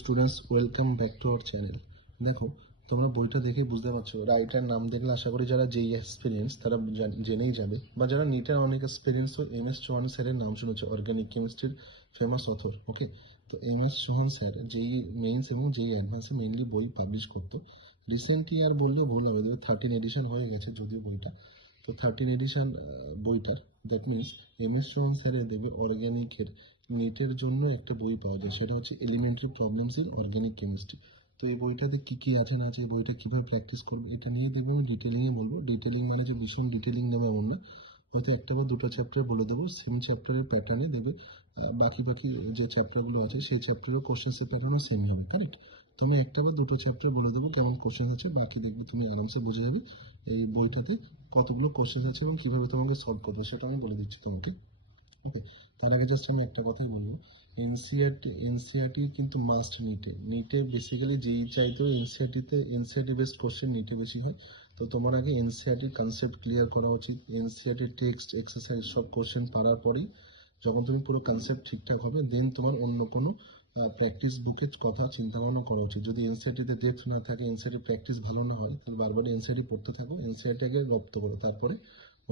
Students, welcome back to our channel. দেখো, তোমরা বইটা দেখেই বুঝতে পারছো, রাইটার নাম দেখলে আশা করি যারা যেই এক্সপিরিয়েন্স তারা জেনেই যাবে, বা যারা নিটের অনেক এক্সপিরিয়েন্স MS চৌহান স্যারের নাম শুনেছে, অর্গানিক কেমিস্ট্রির ফেমাস অথর। ওকে, তো MS চৌহান স্যার যেই মেইনস এবং যেই অ্যাডভান্সে মেইনলি বই পাবলিশ করতো, রিসেন্টলি আর বললে ভুল হবে, 13 এডিশন হয়ে গেছে যদিও বইটা। তো 13 এডিশন বইটার, দ্যাট মিনস MS চৌহান স্যারের দেবে অর্গানিকের নিটের জন্য একটা বই পাওয়া যায়, সেটা হচ্ছে elementary problems in organic chemistry. তো এই বইটাতে কী কী আছে না আছে, এই বইটা কীভাবে প্র্যাকটিস করবে, এটা নিয়ে দেখবো আমি ডিটেলিংয়ে বলবো। ডিটেলিং মানে যে ভীষণ ডিটেলিং নেবে এমন না, হয়তো একটা বা দুটো চ্যাপ্টার বলে দেবো, সেম চ্যাপ্টারের প্যাটার্নে দেবে। বাকি বাকি যে চ্যাপ্টারগুলো আছে সেই চ্যাপ্টারের কোশ্চেন্সের প্যাটার্নও সেম হবে, কারেক্ট। তুমি একটা বা দুটো চ্যাপ্টার বলে দেবো কেমন কোশ্চেন আছে, বাকি দেখবে তুমি আরামসে বুঝে যাবে এই বইটাতে কতগুলো কোশ্চেন আছে এবং কীভাবে তোমাকে সলভ করবে সেটা আমি বলে দিচ্ছি তোমাকে। ওকে, তার আগে জাস্ট আমি একটা কথাই বলবো, এনসিআরটি কিন্তু মাস্ট নিটে বেসিক্যালি যেই চাইতো এনসিআরটি বেসড কোশ্চেন নিটে বেশি হয়। তো তোমার আগে এনসিআরটির কনসেপ্ট ক্লিয়ার করা উচিত, এনসিআরটির টেক্সট এক্সারসাইজ সব কোশ্চেন পারার পরেই যখন তুমি পুরো কনসেপ্ট ঠিকঠাক হবে, দেন তোমার অন্য কোনো প্র্যাকটিস বুকের কথা চিন্তা ভাবনা করা উচিত। যদি এনসিআরটিতে ডেপথ না থাকে, এনসিআরটি প্র্যাকটিস ভালো না হয়, তাহলে বারবার এনসিআরটি পড়তে থাকো, এনসিআরটিকে রপ্ত করো, তারপরে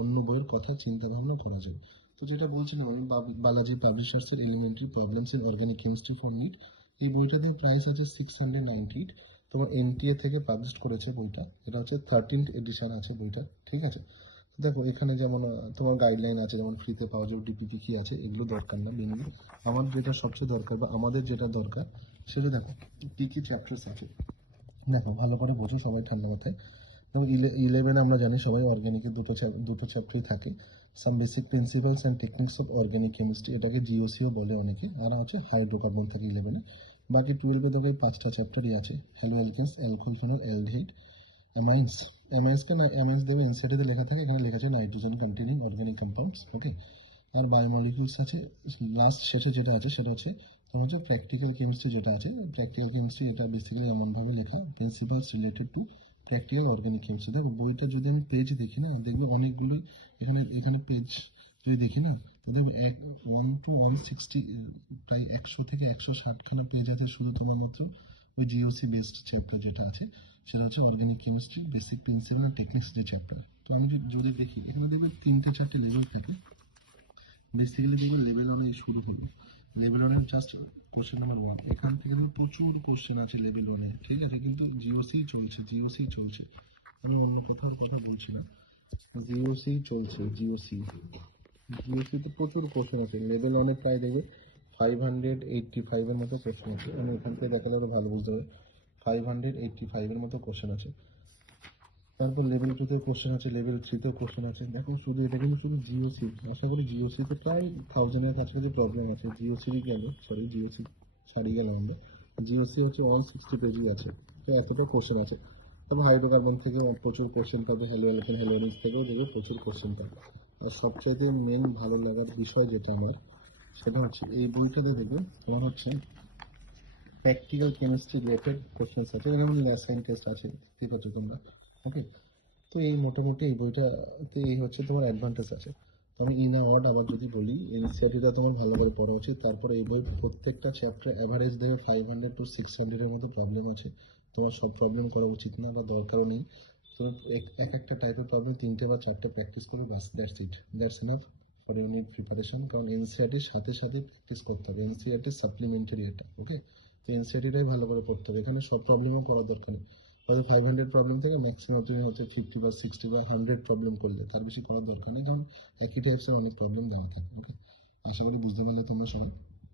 অন্য বইয়ের কথা চিন্তা ভাবনা করা যাবে। তো যেটা বলছিলাম আমি, বালাজি পাবলিশার্সের elementary problems in organic chemistry for NEET, এই বইটাতে প্রাইস আছে 698। তোমার NTA থেকে পাবলিশ করেছে বইটা, এটা হচ্ছে 13th এডিশন আছে বইটা, ঠিক আছে। দেখো এখানে যেমন তোমার গাইডলাইন আছে, যেমন ফ্রিতে পাওয়া যাবে, ডিপিপি কি আছে, এগুলো দরকার না মেনলি। আমার যেটা সবচেয়ে দরকার বা আমাদের যেটা দরকার সেটা দেখো কী কী চ্যাপ্টার্স আছে। দেখো ভালো করে বোঝো সবাই ঠান্ডা মাথায়। এবং 11 আমরা জানি সবাই অর্গানিকের দুটো চ্যাপ্টারই থাকে, some basic principles and techniques of organic chemistry, এটাকে জিওসিও বলে অনেকে, আর হচ্ছে হাইড্রোকার্বন থাকে 11-এ। বাকি 12-এ দেখো এই 5টা চ্যাপ্টারই আছে, haloalkanes, alcohol, phenol, aldehyde, amines. Amines দেবে এনসিআরটিতে লেখা থাকে, এখানে লেখা আছে nitrogen containing organic compounds. Okay, আর বায়োমলিকুলস আছে। লাস্ট শেষে যেটা আছে সেটা হচ্ছে তোমার হচ্ছে প্র্যাকটিক্যাল কেমিস্ট্রি, যেটা আছে প্র্যাকটিক্যাল কেমিস্ট্রি, এটা বেসিক্যালি এমনভাবে লেখা, principles related to practical organic chemistry. দেখো বইটা যদি আমি পেজ দেখি না, দেখবে অনেকগুলোই এখানে এখানে পেজ যদি দেখি না, দেখবে 1 to 160, প্রায় 100 থেকে 160খানা পেজ আছে শুধু তোমার মাত্র ওই জিওসি বেসড চ্যাপ্টার যেটা আছে, সেটা হচ্ছে organic chemistry basic principal techniques যে চ্যাপ্টার। তো আমি যদি দেখি এখানে দেখবে 3টে 4টে লেভেল থাকে, বেসিক্যালি দেখবে লেভেল 1 শুরু হবে। লেভেল 1 জাস্ট কোশ্চেন নাম্বার 1, এখান থেকে প্রচুর কোশ্চেন আছে লেভেল 1, ঠিক আছে, কিন্তু জিওসি চলছে, আমি অন্য কথার কথা বলছি না, জিওসি চলছে, জিওসিতে প্রচুর কোশ্চেন আছে লেভেল 1-এ, প্রায় দেখবে 585-এর মতো কোশ্চেন আছে, আমি এখান থেকে দেখালে আরো ভালো বুঝতে হবে, 585-এর মতো কোশ্চেন আছে। তারপর লেভেল 2-তে কোশ্চেন আছে, লেভেল 3-তেও কোশ্চেন আছে। দেখো শুধু এটা কিন্তু শুধু জিওসি, আশা করি জিওসিতে প্রায় 1000-এর কাছাকাছি প্রবলেম আছে, জিওসি ছাড়িয়ে গেলাম আমরা, জিওসি হচ্ছে 160 পেজই আছে, তো এতটা কোশ্চেন আছে। তারপর হাইড্রোকার্বন থেকে প্রচুর কোশ্চেন পাবে, হ্যালো অ্যালকেন হ্যালোনিক্স থেকেও দেখবে প্রচুর কোশ্চেন পাবে। আর সবচাইতে মেন ভালো লাগার বিষয় যেটা আমার, সেটা হচ্ছে এই বইটাতে দেখবে তোমার হচ্ছে প্র্যাকটিক্যাল কেমিস্ট্রি রিলেটেড কোশ্চেন আছে, যেমন ল্যাসাইন টেস্ট আছে, ঠিক আছে তোমরা। ওকে, তো এই মোটামুটি এই বইটাতে এই হচ্ছে তোমার অ্যাডভান্টেজ আছে। তো আমি ইন ওয়ার্ড আবার যদি বলি, এনসিআরটিটা তোমার ভালো করে পড়া উচিত। তারপরে এই বই প্রত্যেকটা চ্যাপ্টার অ্যাভারেজ দেবে 500 to 600-এর মতো প্রবলেম আছে, তোমার সব প্রবলেম করা উচিত না বা দরকারও নেই। তো এক একটা টাইপের প্রবলেম 3টে বা 4টে প্র্যাকটিস করবে, বাস, that's enough for your NEET preparation. কারণ এনসিআরটির সাথে সাথে প্র্যাকটিস করতে হবে, এনসিআরটির সাপ্লিমেন্টারি এটা। ওকে, তো এনসিআরটিটাই ভালো করে পড়তে হবে, এখানে সব প্রবলেমও পড়ার দরকার নেই। হয়তো 500 প্রবলেম থেকে ম্যাক্সিমাম তুমি হচ্ছে 50 বা 60 বা 100 প্রবলেম করলে, তার বেশি করার দরকার নেই, কারণ একই টাইপসের অনেক প্রবলেম দেওয়া থাকে। ওকে, আশা করি বুঝতে পারলে তোমরা সবাই।